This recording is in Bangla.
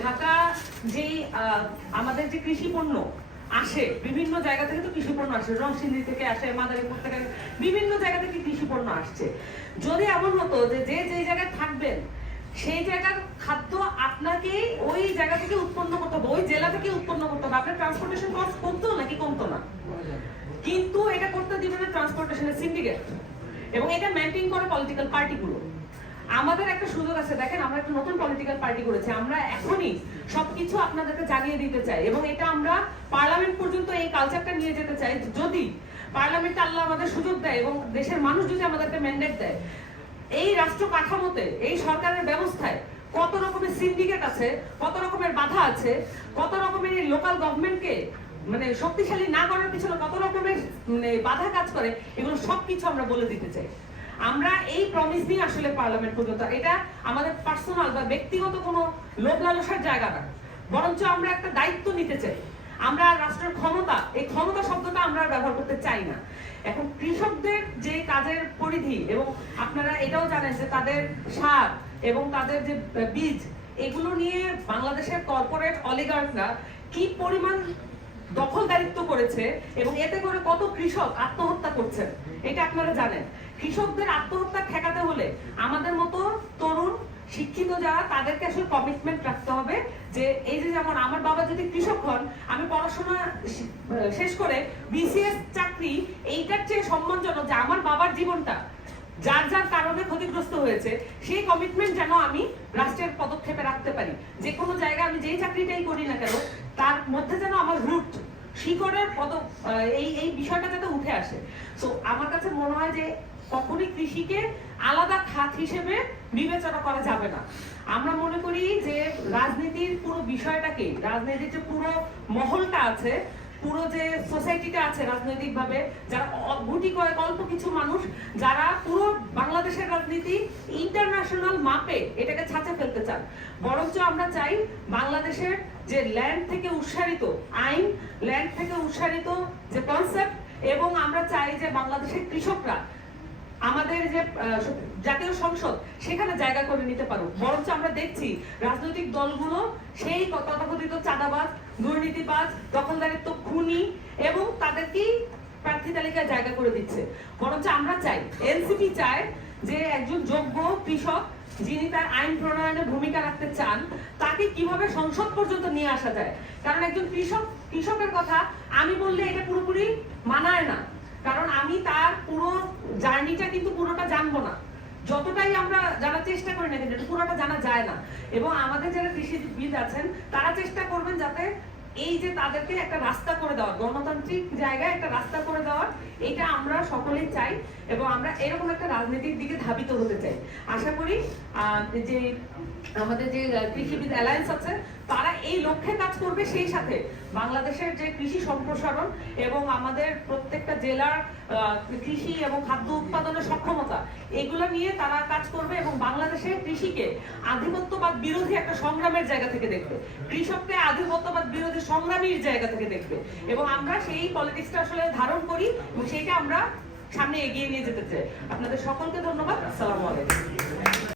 ঢাকা যেই আমাদের যে কৃষি পণ্য আসে, বিভিন্ন জায়গা থেকে তো কৃষি পণ্য আসে, রংসিন্দি থেকে আসে, মাদারীপুর থেকে বিভিন্ন জায়গা থেকে কৃষি পণ্য আসছে। যদি এমন হতো যে যে যে জায়গায় থাকবেন, সেই জায়গার খাদ্য আপনাকে ওই জায়গা থেকে উৎপন্ন করতে হবে, ওই জেলা থেকে উৎপন্ন করতে হবে। আপনার ট্রান্সপোর্টেশন কস্ট কমতো নাকি কমতো না? কিন্তু এটা করতে দিবে না ট্রান্সপোর্টেশনের সিন্ডিকেট এবং এটা মেনটেন করে পলিটিক্যাল পার্টিগুলো আমাদের একটা সুযোগ আছে, দেখেন আমরা একটা নতুন পলিটিক্যাল পার্টি করেছি, আমরা এখনই সবকিছু আপনাদেরকে জানিয়ে দিতে চাই এবং এটা আমরা পার্লামেন্ট পর্যন্ত এই কালচারটা নিয়ে যেতে চাই। যদি পার্লামেন্টে আল্লাহ আমাদের সুযোগ দেয় এবং দেশের মানুষ যদি আমাদেরকে ম্যান্ডেট দেয়, এই রাষ্ট্র কাঠামোতে, এই সরকারের ব্যবস্থায় কত রকমের সিন্ডিকেট আছে, কত রকমের বাধা আছে, কত রকমের লোকাল গভর্নমেন্টকে মানে শক্তিশালী না করার পিছনে কত রকমের মানে বাধা কাজ করে, এগুলো সবকিছু আমরা বলে দিতে চাই। আমরা এই প্রমিস নিয়ে আসলে পার্লামেন্ট পর্যন্ত এটা আমাদের পার্সোনাল বা ব্যক্তিগত কোনো লোভ লালসার জায়গা না। বরঞ্চ আমরা একটা দায়িত্ব নিতে চাই। আমরা রাষ্ট্রের ক্ষমতা, এই ক্ষমতা শব্দটা আমরা ব্যবহার করতে চাই না। এখন কৃষকদের যে কাজের পরিধি এবং আপনারা এটাও জানেন যে তাদের সার এবং তাদের যে বীজ, এগুলো নিয়ে বাংলাদেশের কর্পোরেট অলিগার্করা কি পরিমাণ দখলদারিত্ব করেছে এবং এতে করে কত কৃষক আত্মহত্যা করছেন, এটা আপনারা জানেন। কৃষকদের আত্মহত্যা ঠেকাতে হলে আমাদের মতো তরুণ, শিক্ষিত যারা, তাদেরকে আসলে কমিটমেন্ট রাখতে হবে যে, এই যে যেমন আমার বাবা যদি কৃষক হন, আমি পড়াশোনা শেষ করে বিসিএস চাকরি, এইটার চেয়ে সম্মানজনক যে আমার বাবার জীবনটা, যার যার কারণে ক্ষতিগ্রস্ত হয়েছে, সেই কমিটমেন্ট যেন আমি রাষ্ট্রের পদক্ষেপে রাখতে পারি। যে কোনো জায়গায় আমি যেই চাকরিটাই করি না কেন, তার মধ্যে যেন আমার রুট শিকড়ের পদ এই এই বিষয়টা যাতে উঠে আসে। তো আমার কাছে মনে হয় যে কখনই কৃষিকে আলাদা খাত হিসেবে বিবেচনা করা যাবে না। আমরা মনে করি যে রাজনীতির পুরো বিষয়টাকে রাজনীতির যে পুরো মহলটা আছে, পুরো যে সোসাইটিটা আছে রাজনৈতিকভাবে, যারা গুটি কয়েক অল্প কিছু মানুষ, যারা পুরো বাংলাদেশের রাজনীতি ইন্টারন্যাশনাল মাপে এটাকে ছাঁচে ফেলতে চান। বরঞ্চ আমরা চাই বাংলাদেশের যে ল্যান্ড থেকে উৎসারিত আইন ল্যান্ড থেকে উৎসারিত যে কনসেপ্ট এবং আমরা চাই যে বাংলাদেশের কৃষকরা আমাদের যে জাতীয় সংসদ সেখানে জায়গা করে নিতে পারুক। বরঞ্চ আমরা দেখছি রাজনৈতিক দলগুলো সেই তথাকথিত চাঁদাবাজ, দুর্নীতিবাজ, দখলদারিত্ব খুনি এবং তাদেরকেই প্রার্থী তালিকায় জায়গা করে দিচ্ছে। বরঞ্চ আমরা চাই, এনসিপি চায় যে একজন যোগ্য কৃষক যিনি তার আইন প্রণয়নে ভূমিকা রাখতে চান, তাকে কীভাবে সংসদ পর্যন্ত নিয়ে আসা যায়? কারণ একজন কৃষক, কৃষকের কথা আমি বললে এটা পুরোপুরি মানায় না। কারণ আমি তার পুরো জার্নিটা কিন্তু পুরোটা জানব না। যতটাই আমরা জানার চেষ্টা করি না কিন্তু পুরোটা জানা যায় না। এবং আমাদের যারা কৃষিবিদ আছেন, তারা চেষ্টা করবেন যাতে এই যে তাদেরকে একটা রাস্তা করে দেওয়ার, গণতান্ত্রিক জায়গায় একটা রাস্তা করে দেওয়ার, এটা আমরা সকলেই চাই এবং আমরা এরকম একটা রাজনীতির দিকে ধাবিত হতে চাই। আশা করি যে আমাদের যে কৃষিবিদ অ্যালায়েন্স আছে তারা এই লক্ষ্যে কাজ করবে সেই সাথে। বাংলাদেশের যে কৃষি সম্প্রসারণ এবং আমাদের প্রত্যেকটা জেলার কৃষি এবং খাদ্য উৎপাদনের সক্ষমতা, এগুলো নিয়ে তারা কাজ করবে এবং বাংলাদেশের কৃষিকে আধিপত্যবাদ বিরোধী একটা সংগ্রামের জায়গা থেকে দেখবে। কৃষককে আধিপত্যবাদ বিরোধী সংগ্রামীর জায়গা থেকে দেখবে। এবং আমরা সেই পলিটিক্সটা আসলে ধারণ করি এবং সেইটা আমরা সামনে এগিয়ে নিয়ে যেতে চাই। আপনাদের সকলকে ধন্যবাদ। আসসালামু আলাইকুম।